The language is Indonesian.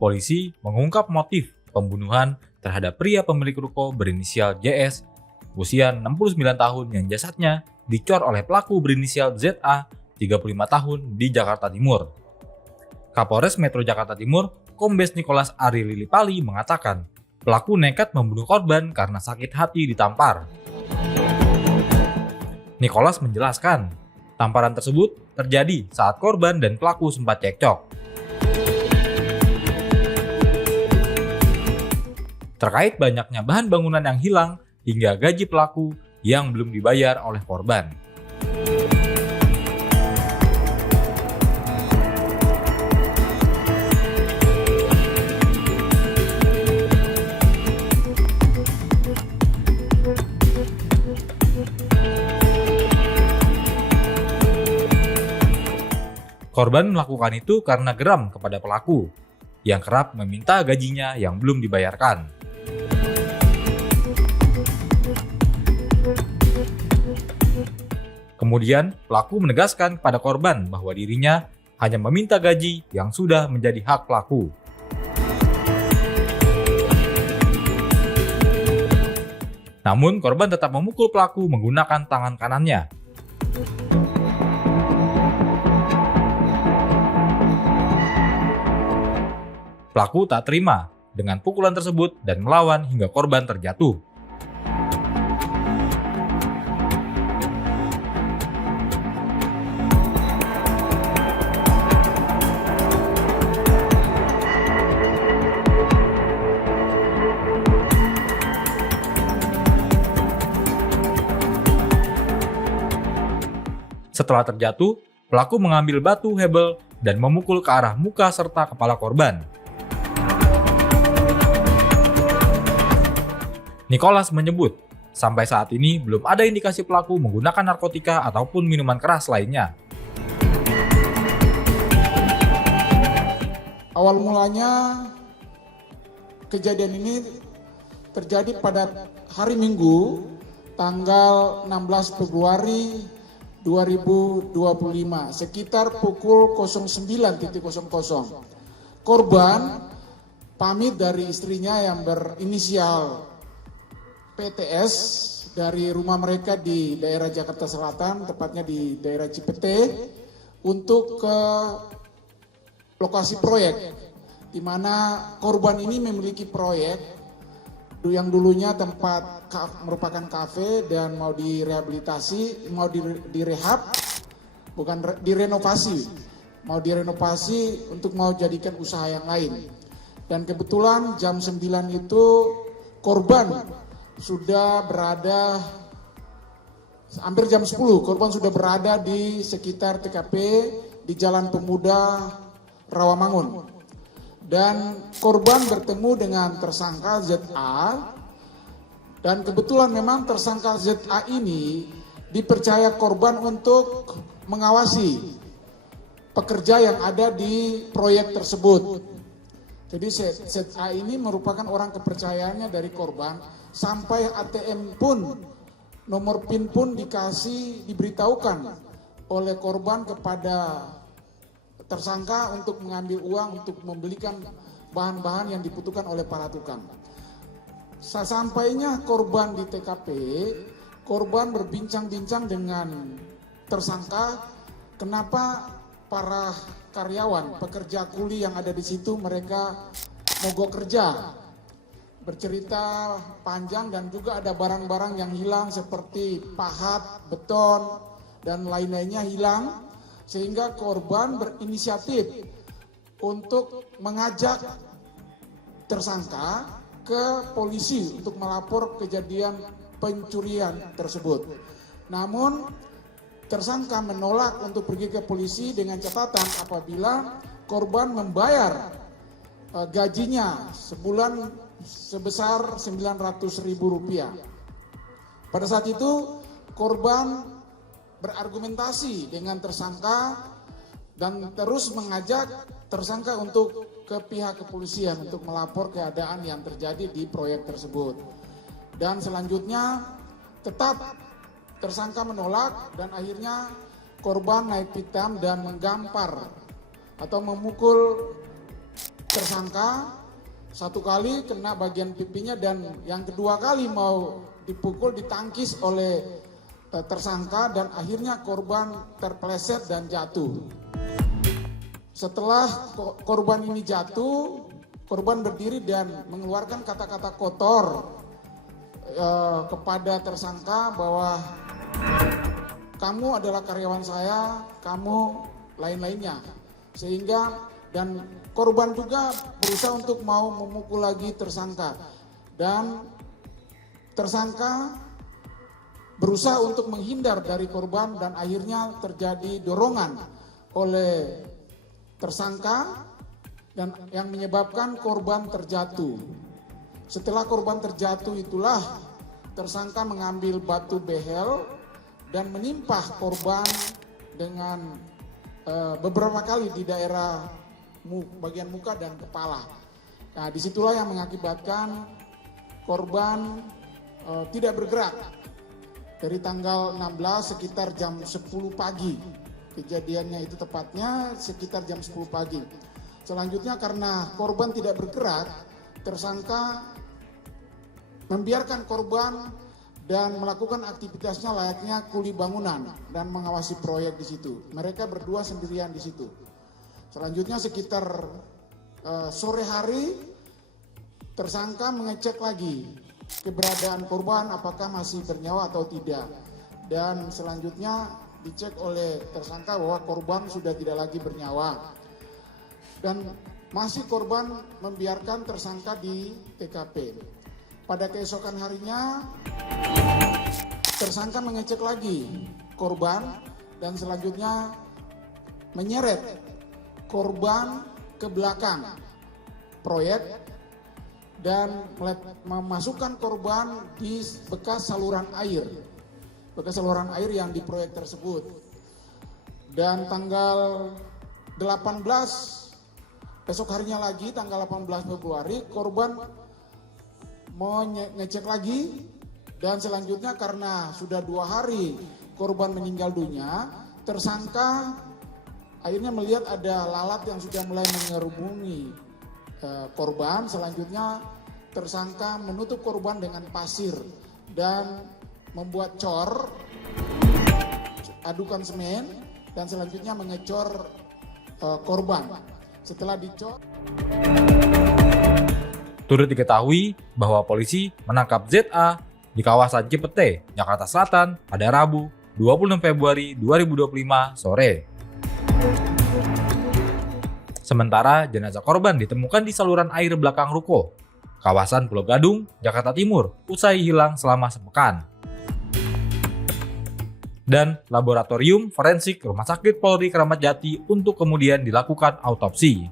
Polisi mengungkap motif pembunuhan terhadap pria pemilik ruko berinisial JS, usia 69 tahun yang jasadnya dicor oleh pelaku berinisial ZA, 35 tahun di Jakarta Timur. Kapolres Metro Jakarta Timur, Kombes Nicholas Ari Lilipali mengatakan, pelaku nekat membunuh korban karena sakit hati ditampar. Nicholas menjelaskan, tamparan tersebut terjadi saat korban dan pelaku sempat cekcok. Terkait banyaknya bahan bangunan yang hilang hingga gaji pelaku yang belum dibayar oleh korban. Korban melakukan itu karena geram kepada pelaku yang kerap meminta gajinya yang belum dibayarkan. Kemudian, pelaku menegaskan kepada korban bahwa dirinya hanya meminta gaji yang sudah menjadi hak pelaku. Namun, korban tetap memukul pelaku menggunakan tangan kanannya. Pelaku tak terima dengan pukulan tersebut dan melawan hingga korban terjatuh. Setelah terjatuh, pelaku mengambil batu hebel dan memukul ke arah muka serta kepala korban. Nicholas menyebut, sampai saat ini belum ada indikasi pelaku menggunakan narkotika ataupun minuman keras lainnya. Awal mulanya kejadian ini terjadi pada hari Minggu, tanggal 16 Februari 2025, sekitar pukul 09.00. Korban pamit dari istrinya yang berinisial PTS dari rumah mereka di daerah Jakarta Selatan, tepatnya di daerah Cipete, untuk ke lokasi proyek, di mana korban ini memiliki proyek yang dulunya tempat merupakan kafe dan mau direhabilitasi, mau direhab, bukan direnovasi, mau direnovasi untuk mau jadikan usaha yang lain. Dan kebetulan jam 9 itu korban sudah berada, hampir jam 10, korban sudah berada di sekitar TKP di Jalan Pemuda Rawamangun. Dan korban bertemu dengan tersangka ZA, dan kebetulan memang tersangka ZA ini dipercaya korban untuk mengawasi pekerja yang ada di proyek tersebut. Jadi ZA ini merupakan orang kepercayaannya dari korban, sampai ATM pun, nomor PIN pun diberitahukan oleh korban kepada tersangka untuk mengambil uang untuk membelikan bahan-bahan yang dibutuhkan oleh para tukang. Sesampainya korban di TKP, korban berbincang-bincang dengan tersangka, kenapa para karyawan, pekerja kuli yang ada di situ mereka mogok kerja. Bercerita panjang dan juga ada barang-barang yang hilang seperti pahat, beton, dan lain-lainnya hilang. Sehingga korban berinisiatif untuk mengajak tersangka ke polisi untuk melapor kejadian pencurian tersebut. Namun tersangka menolak untuk pergi ke polisi dengan catatan apabila korban membayar gajinya sebulan sebesar Rp900.000. Pada saat itu korban berargumentasi dengan tersangka dan terus mengajak tersangka untuk ke pihak kepolisian untuk melapor keadaan yang terjadi di proyek tersebut. Dan selanjutnya tetap tersangka menolak dan akhirnya korban naik pitam dan menggampar atau memukul tersangka, satu kali kena bagian pipinya dan yang kedua kali mau dipukul, ditangkis oleh tersangka dan akhirnya korban terpeleset dan jatuh. Setelah korban ini jatuh, korban berdiri dan mengeluarkan kata-kata kotor kepada tersangka bahwa kamu adalah karyawan saya, kamu lain-lainnya. Sehingga dan korban juga berusaha untuk mau memukul lagi tersangka. Dan tersangka berusaha untuk menghindar dari korban dan akhirnya terjadi dorongan oleh tersangka dan yang menyebabkan korban terjatuh. Setelah korban terjatuh itulah tersangka mengambil batu behel dan menimpa korban dengan beberapa kali di daerah bagian muka dan kepala. Nah, disitulah yang mengakibatkan korban tidak bergerak dari tanggal 16 sekitar jam 10 pagi. Kejadiannya itu tepatnya sekitar jam 10 pagi. Selanjutnya karena korban tidak bergerak, tersangka membiarkan korban dan melakukan aktivitasnya layaknya kuli bangunan dan mengawasi proyek di situ. Mereka berdua sendirian di situ. Selanjutnya sekitar sore hari, tersangka mengecek lagi keberadaan korban apakah masih bernyawa atau tidak. Dan selanjutnya dicek oleh tersangka bahwa korban sudah tidak lagi bernyawa. Dan masih korban membiarkan tersangka di TKP. Pada keesokan harinya, tersangka mengecek lagi korban dan selanjutnya menyeret korban ke belakang proyek dan memasukkan korban di bekas saluran air yang di proyek tersebut. Dan tanggal 18, besok harinya lagi tanggal 18 Februari, korban mau ngecek lagi dan selanjutnya karena sudah 2 hari korban meninggal dunia, tersangka akhirnya melihat ada lalat yang sudah mulai mengerubungi korban. Selanjutnya tersangka menutup korban dengan pasir dan membuat cor, adukan semen dan selanjutnya mengecor korban. Setelah dicor, turut diketahui bahwa polisi menangkap ZA di kawasan Cipete, Jakarta Selatan pada Rabu 26 Februari 2025 sore. Sementara jenazah korban ditemukan di saluran air belakang ruko, kawasan Pulau Gadung, Jakarta Timur, usai hilang selama sepekan. Dan laboratorium forensik Rumah Sakit Polri Kramat Jati untuk kemudian dilakukan autopsi.